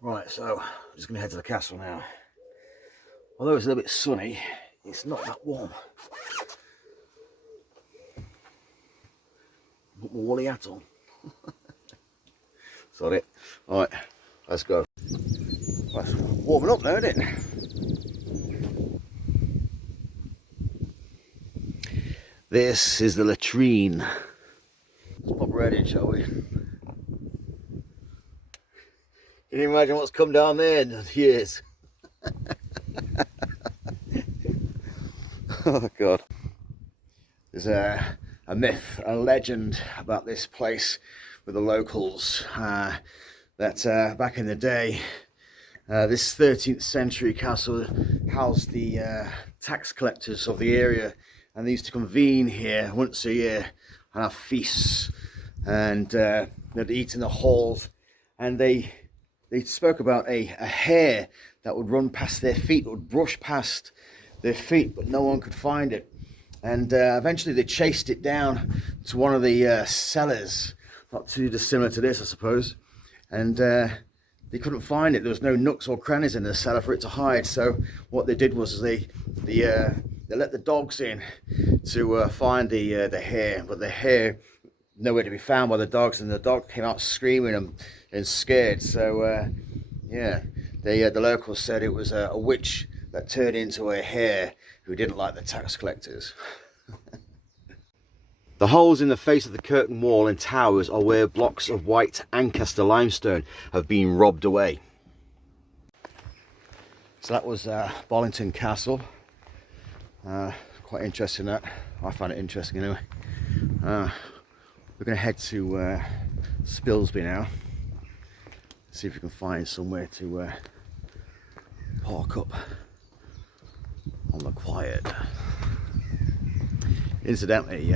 Right, so I'm just going to head to the castle now. Although it's a little bit sunny, it's not that warm. Put my woolly hat on. Sorry. Alright, let's go. Well, it's warming up now, isn't it? This is the latrine. Let's pop right in, shall we? Can you imagine what's come down there in years? Oh God. There's a myth, a legend about this place with the locals that back in the day, this 13th century castle housed the tax collectors of the area, and they used to convene here once a year and have feasts, and they'd eat in the halls, and they spoke about a hare that would run past their feet, that would brush past their feet, but no one could find it. And eventually they chased it down to one of the cellars, not too dissimilar to this, I suppose, and they couldn't find it. There was no nooks or crannies in the cellar for it to hide. So what they did was they let the dogs in to find the hare, but the hare nowhere to be found by the dogs, and the dog came out screaming and scared. So yeah, the locals said it was a witch that turned into a hare who didn't like the tax collectors. The holes in the face of the curtain wall and towers are where blocks of white Ancaster limestone have been robbed away. So that was Bollington Castle. Quite interesting, that. I find it interesting anyway. We're going to head to Spilsby now. See if we can find somewhere to park up on the quiet. Incidentally,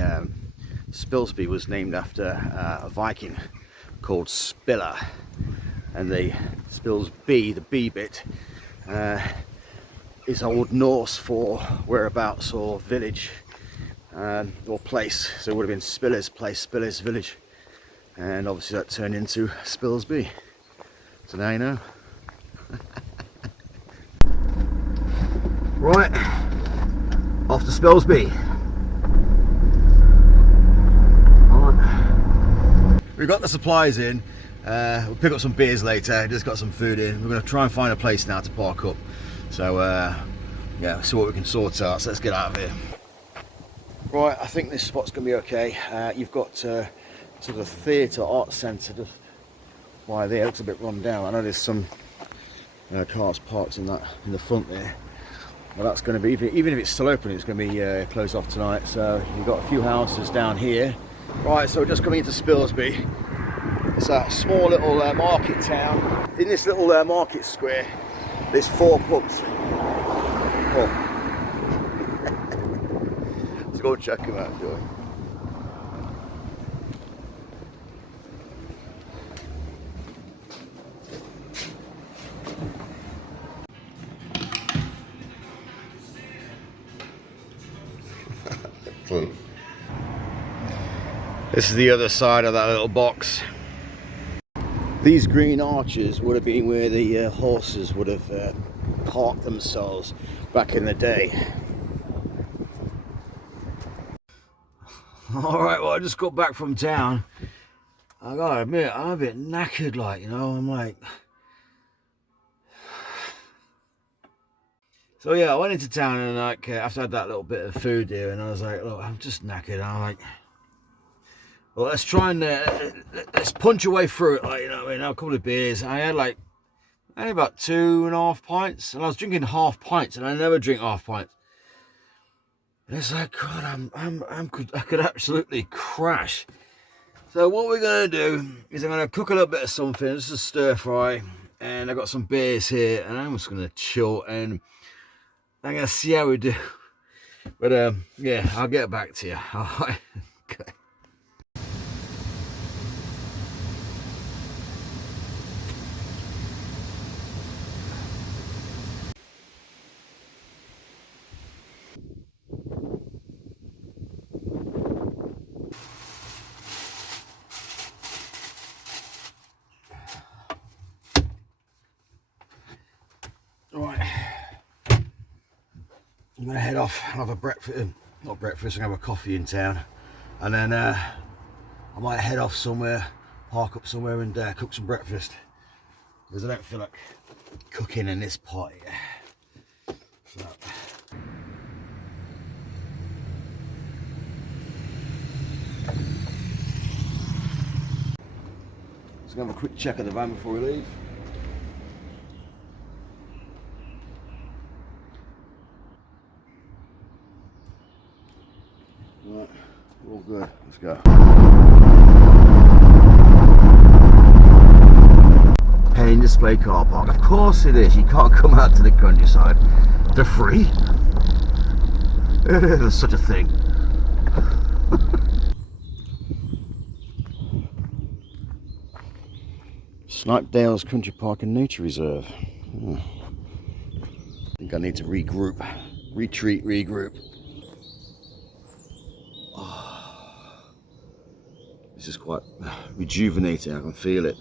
Spilsby was named after a Viking called Spiller, and the Spilsby, the B bit, is Old Norse for whereabouts or village or place. So it would have been Spiller's place, Spiller's village, and obviously that turned into Spilsby. So now you know. Right, off to Spilsby. We've got the supplies in. We'll pick up some beers later. Just got some food in. We're going to try and find a place now to park up. So yeah, see what we can sort out. So let's get out of here. Right, I think this spot's going to be okay. You've got sort of theatre art centre just by there. It looks a bit run down. I know there's some cars parked in the front there. Well, that's going to be, even if it's still open, it's going to be closed off tonight. So you've got a few houses down here. Right, so we're just coming into Spilsby. It's a small little market town. In this little market square, there's 4 pubs. Oh. Let's go check them out, Joey. This is the other side of that little box. These green arches would have been where the horses would have parked themselves back in the day. Alright, well, I just got back from town. I gotta admit, I'm a bit knackered, like, you know, I'm like... So yeah, I went into town and like, after I had that little bit of food there, and I was like, look, I'm just knackered. And I'm like, well, let's try and let's punch away through it, like, you know what I mean? Have a couple of beers. I had like only about 2.5 pints, and I was drinking half pints, and I never drink half pints. And it's like, God, I could absolutely crash. So what we're gonna do is I'm gonna cook a little bit of something, just a stir fry, and I got some beers here, and I'm just gonna chill, and I'm gonna see how we do. But yeah, I'll get back to you. All right. Okay. Right, I'm gonna head off and have a breakfast, not breakfast, I'm gonna have a coffee in town, and then I might head off somewhere, park up somewhere and cook some breakfast, because I don't feel like cooking in this part here. So. Just gonna have a quick check of the van before we leave. Right, all good, let's go. Paying display car park, of course it is, you can't come out to the countryside for free. There's such a thing. Snipedale's Country Park and Nature Reserve. I think I need to regroup, retreat, regroup. This is quite rejuvenating, I can feel it.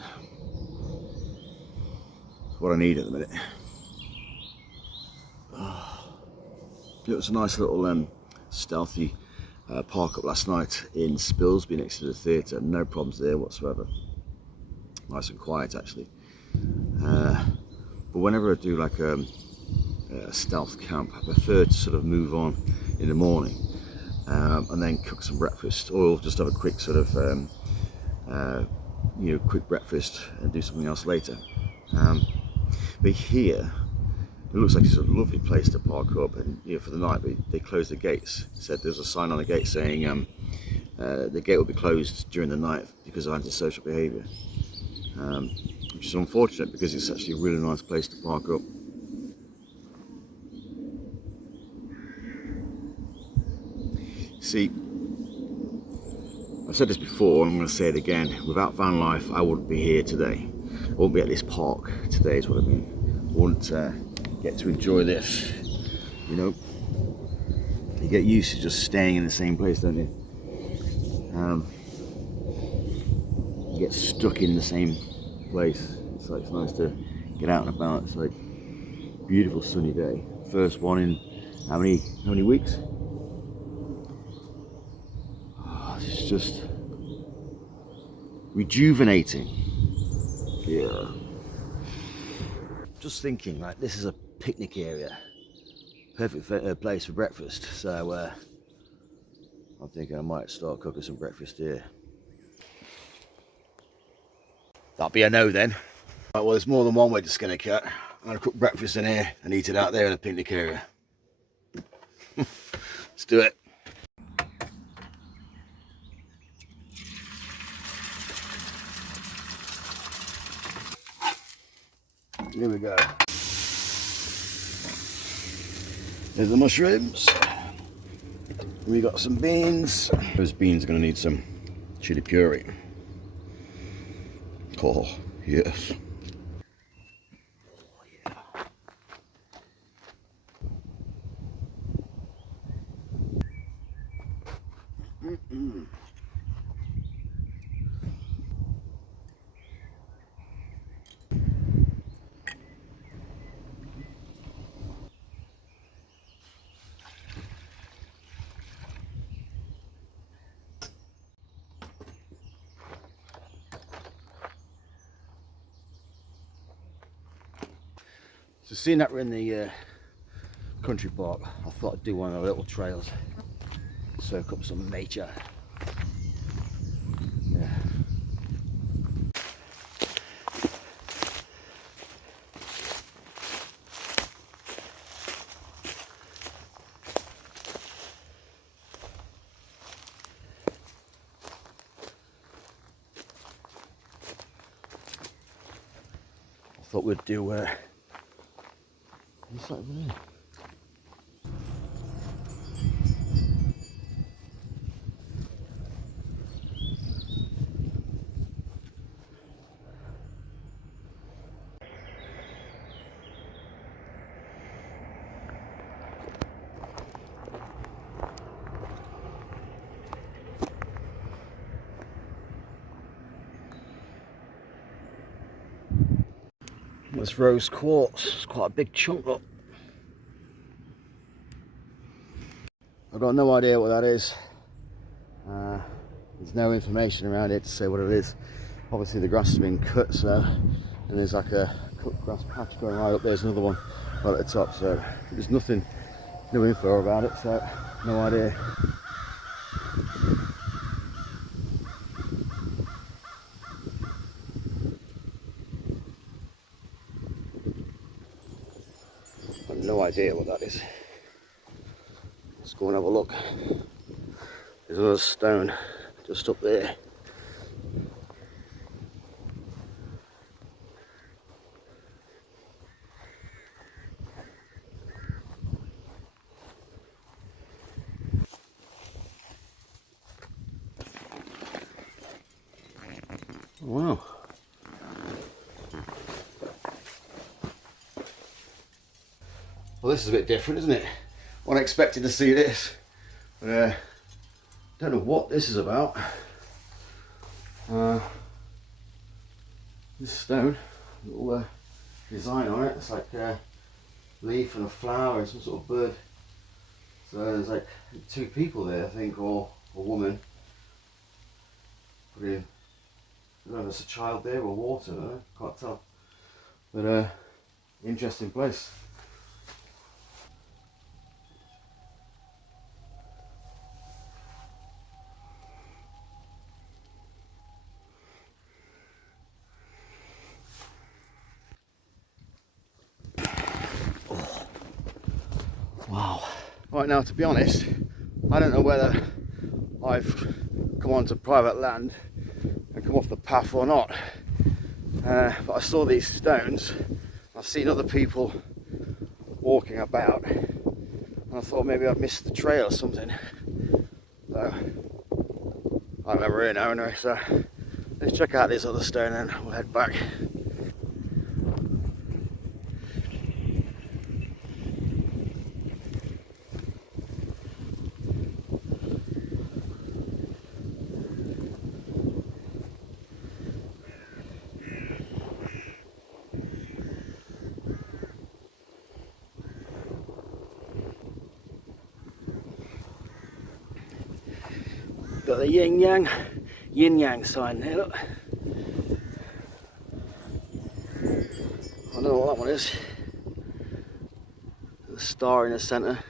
It's what I need at the minute. It was a nice little stealthy park up last night in Spilsby next to the theatre. No problems there whatsoever. Nice and quiet actually. But whenever I do like a stealth camp, I prefer to sort of move on in the morning. And then cook some breakfast, or just have a quick sort of quick breakfast and do something else later. But here it looks like it's a lovely place to park up, and for the night. But they closed the gates. Said there's a sign on the gate saying the gate will be closed during the night because of antisocial behaviour, which is unfortunate because it's actually a really nice place to park up. See, I've said this before and I'm going to say it again, without van life I wouldn't be here today. I wouldn't be at this park today is what I mean. I wouldn't get to enjoy this, You get used to just staying in the same place, don't you? You get stuck in the same place. It's nice to get out and about. It's like beautiful sunny day. First one in how many weeks? It's just rejuvenating. Yeah. Just thinking, like, this is a picnic area, perfect place for breakfast. So I'm thinking I might start cooking some breakfast here. That'll be a no then. Right, well, there's more than one way to skin a cat. I'm gonna cook breakfast in here and eat it out there in the picnic area. Let's do it. Here we go. There's the mushrooms. We got some beans. Those beans are going to need some chili puree. Oh, yes. Oh, yeah. So seeing that we're in the country park, I thought I'd do one of the little trails, soak up some nature. Yeah. I thought we'd do what's that over there? This rose quartz. It's quite a big chunk, look. I've got no idea what that is. There's no information around it to say what it is. Obviously the grass has been cut, so, and there's like a cut grass patch going right up. There's another one right at the top, so there's nothing, no info about it, so no idea. I've no idea what that is. Let's go and have a look. There's another stone just up there. Wow. Well, this is a bit different, isn't it? Wasn't expecting to see this, but don't know what this is about. This stone, little design on it. It's like a leaf and a flower and some sort of bird. So there's like two people there, I think, or a woman. Put in, I don't know if it's a child there or water. I don't know, can't tell. But interesting place. Wow. Right, now, to be honest, I don't know whether I've come onto private land and come off the path or not. But I saw these stones. I've seen other people walking about, and I thought maybe I'd missed the trail or something. So I remember here now anyway. So let's check out this other stone and we'll head back. Got the yin yang sign there, look. I don't know what that one is. The star in the centre,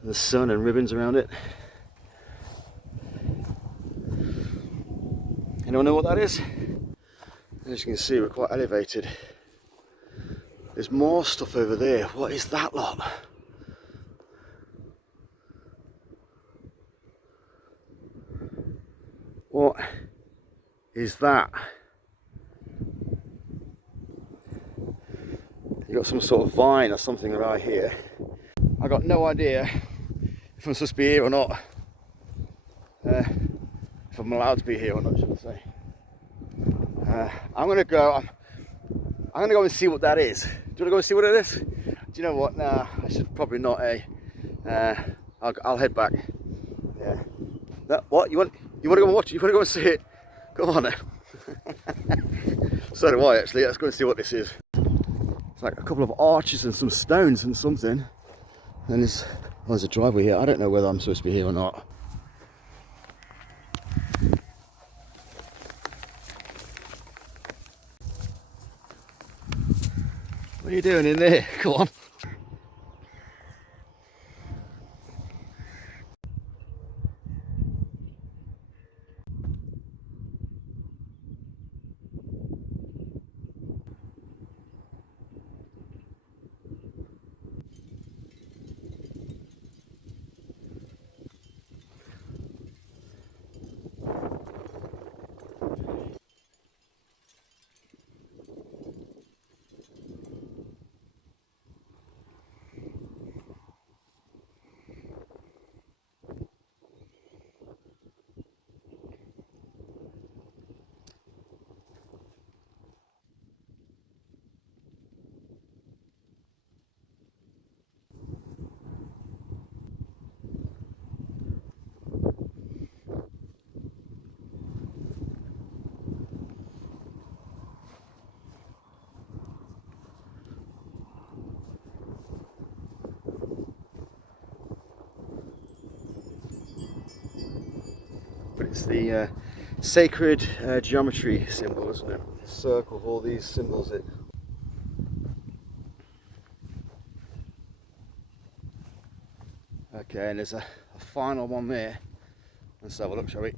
and the sun and ribbons around it. Anyone know what that is? As you can see, we're quite elevated. There's more stuff over there. What is that lot? What is that? You got some sort of vine or something right here. I got no idea if I'm supposed to be here or not. If I'm allowed to be here or not, should I say. I'm gonna go and see what that is. Do you want to go and see what it is? Do you know what? Nah, I should probably not. I'll head back. Yeah. No, what? You want to go and watch it? You want to go and see it? Come on then. So do I actually. Let's go and see what this is. It's like a couple of arches and some stones and something. And there's a driveway here. I don't know whether I'm supposed to be here or not. What are you doing in there? Come on. It's the sacred geometry symbol, isn't it? A circle with all these symbols in. Okay, and there's a final one there. Let's have a look, shall we?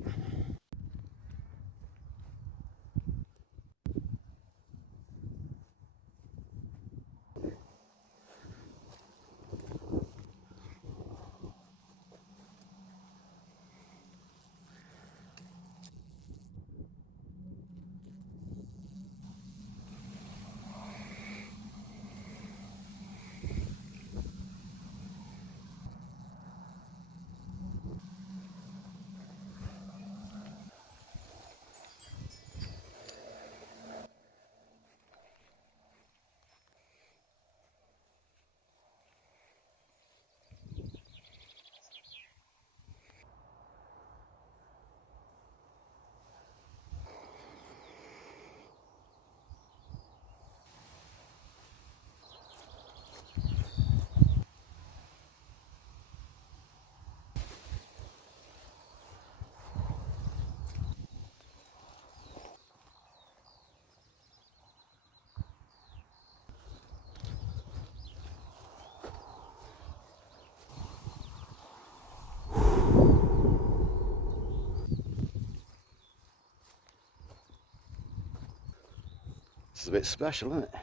This is a bit special, isn't it?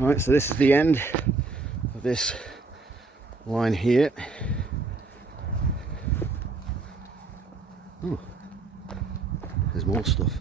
Right, so this is the end of this line here. Oh, there's more stuff.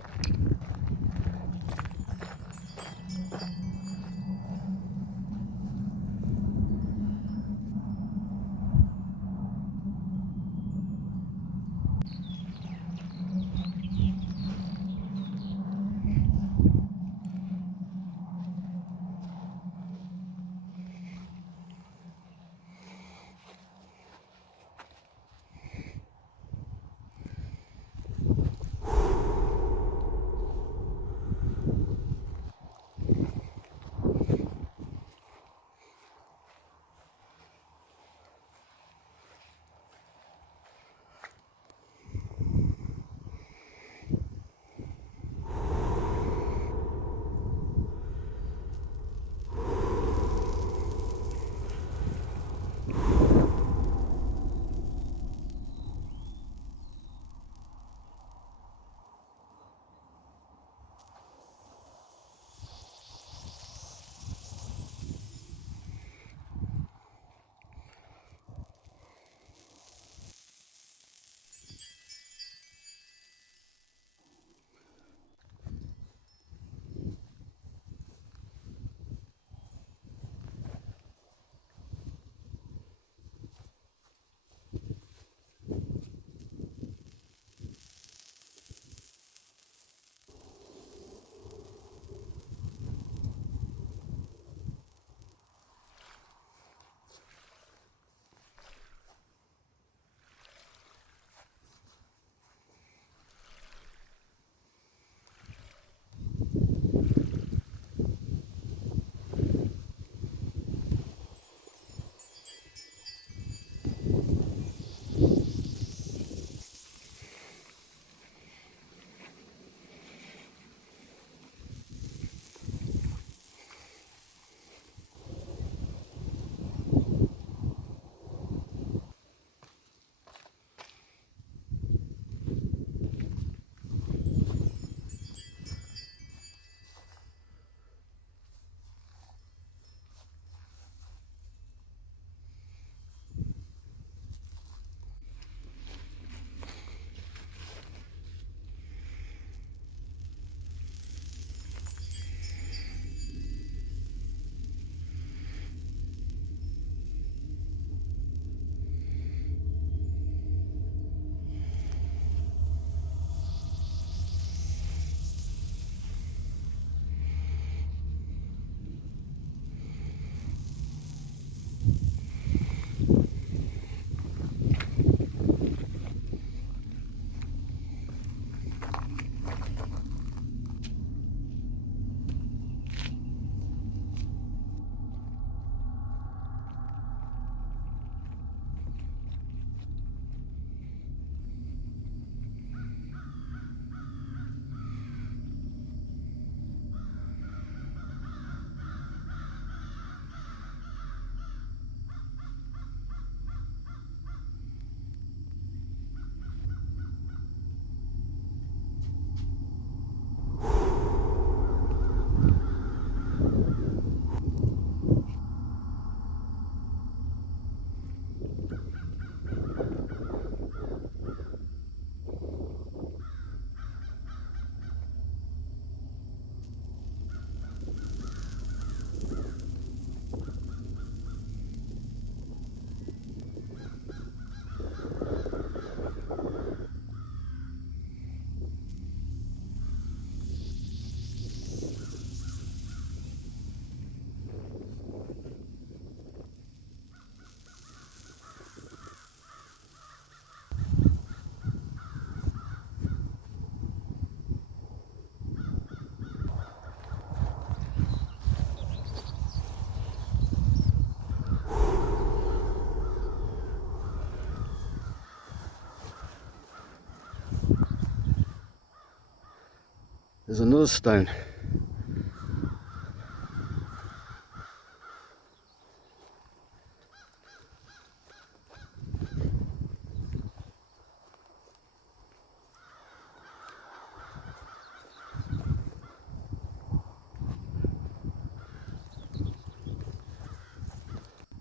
There's another stone.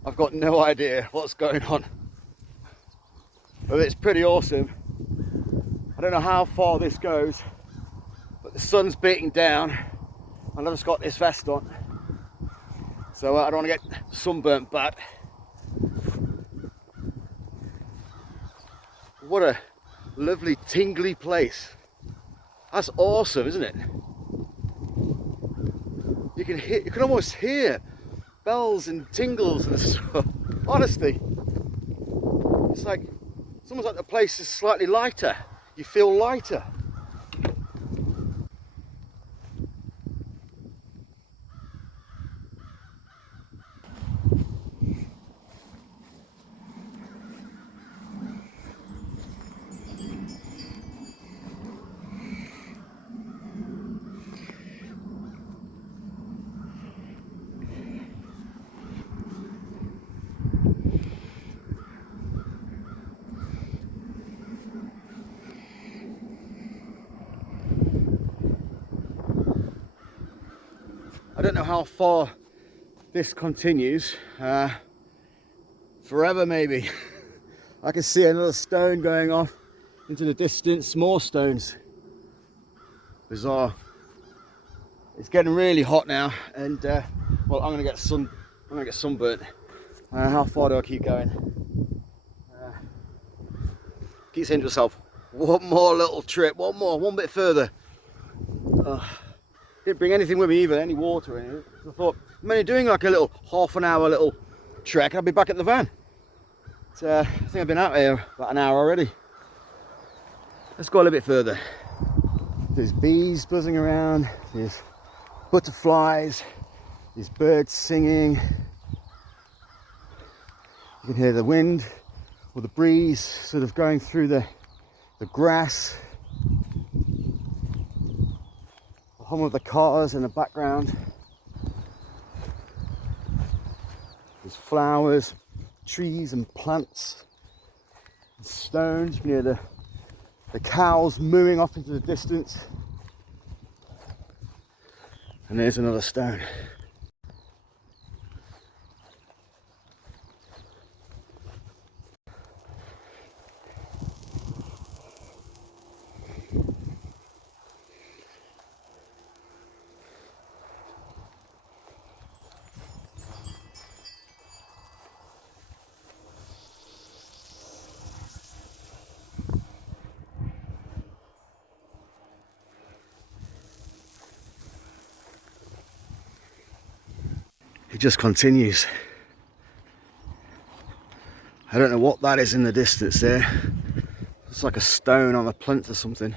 I've got no idea what's going on, but it's pretty awesome. I don't know how far this goes, but the sun's beating down and I've just got this vest on, so I don't want to get sunburnt bad. What a lovely tingly place. That's awesome, isn't it? You can almost hear bells and tingles and stuff. Honestly, it's like it's almost like the place is slightly lighter. You feel lighter. I don't know how far this continues, forever maybe. I can see another stone going off into the distance, more stones. Bizarre. It's getting really hot now, and well, I'm gonna get sunburnt. How far do I keep going? Keep saying to yourself, one more little trip, one bit further. Didn't bring anything with me either, any water or anything. So I thought, I'm only doing like a little half an hour little trek, I'll be back at the van. I think I've been out here about an hour already. Let's go a little bit further. There's bees buzzing around, there's butterflies, there's birds singing. You can hear the wind or the breeze sort of going through the grass. Hum of the cars in the background. There's flowers, trees and plants, and stones. You can hear the cows mooing off into the distance. And there's another stone. It just continues. I don't know what that is in the distance there. It's like a stone on a plinth or something.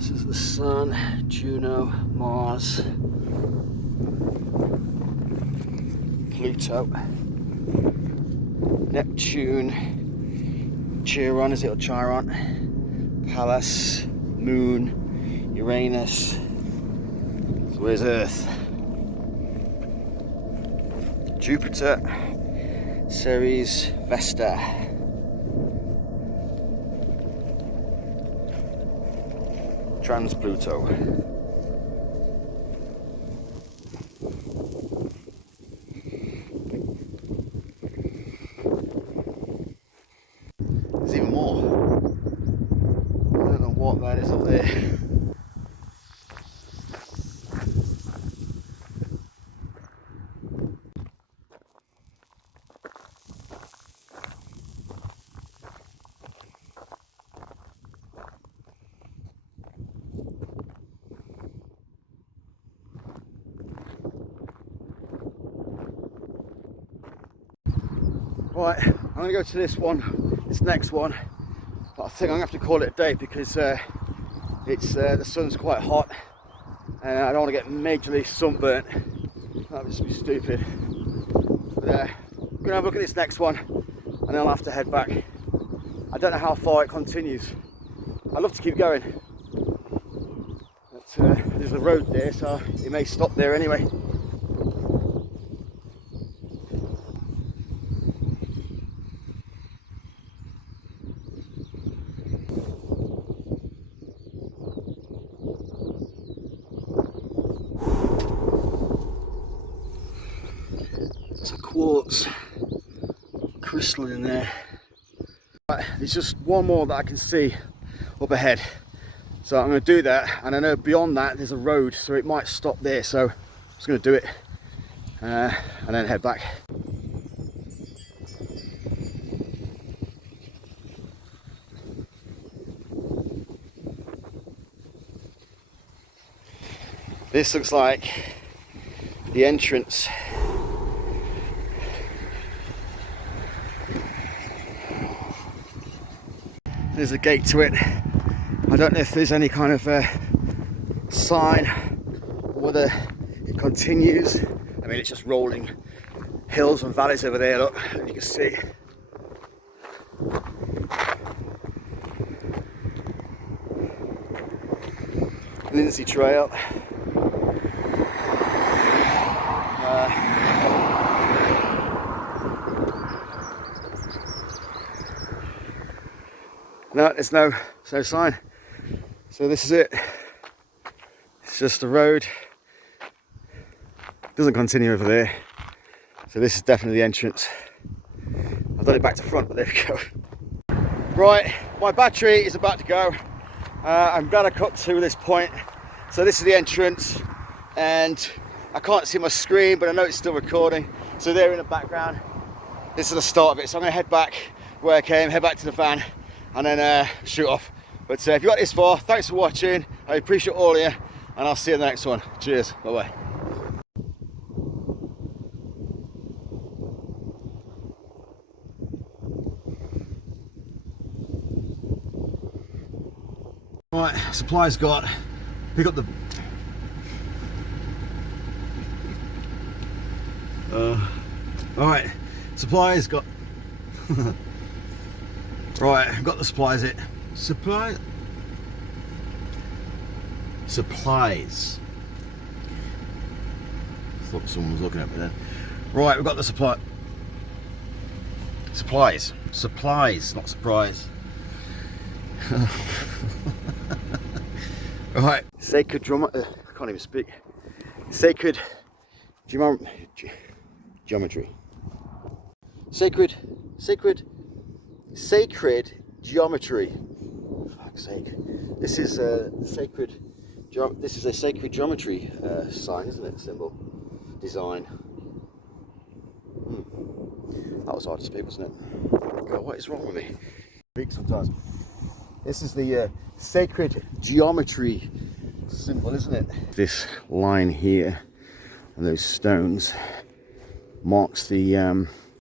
This is the Sun, Juno, Mars, Pluto, Neptune, Chiron, is it, or Chiron, Pallas, Moon, Uranus. So where's Earth? Jupiter, Ceres, Vesta. Trans-Pluto. There's even more. I don't know what that is up there. Right, I'm going to go to this next one, but I think I'm going to have to call it a day because the sun's quite hot and I don't want to get majorly sunburnt. That would just be stupid. But I'm going to have a look at this next one and then I'll have to head back. I don't know how far it continues. I'd love to keep going, but there's a road there, so it may stop there anyway. There's a quartz crystal in there. Right, there's just one more that I can see up ahead, so I'm going to do that, and I know beyond that there's a road, so it might stop there, so I'm just going to do it and then head back. This looks like the entrance. There's a gate to it. I don't know if there's any kind of sign or whether it continues. I mean, it's just rolling hills and valleys over there, look, and you can see. Lindsay Trail. No, there's no sign. So this is it. It's just a road. Doesn't continue over there. So this is definitely the entrance. I've done it back to front, but there we go. Right, my battery is about to go. I'm glad I got to this point. So this is the entrance, and I can't see my screen, but I know it's still recording. So there in the background, this is the start of it. So I'm gonna head back where I came, head back to the van, and then shoot off. But if you got this far, thanks for watching. I appreciate all of you, and I'll see you in the next one. Cheers, bye bye. Right, supplies got. Pick up the. Alright, supplies got. Right, I've got the supplies. Supplies. Thought someone was looking at me then. Right, we've got the supplies. Supplies, not surprise. Right, sacred drama. I can't even speak. Sacred geometry. Sacred geometry. Fuck's sake. This is a sacred. This is a sacred geometry sign, isn't it? Symbol, design. That was hard to speak, wasn't it? God, what is wrong with me? Speak sometimes. This is the sacred geometry symbol, isn't it? This line here and those stones marks the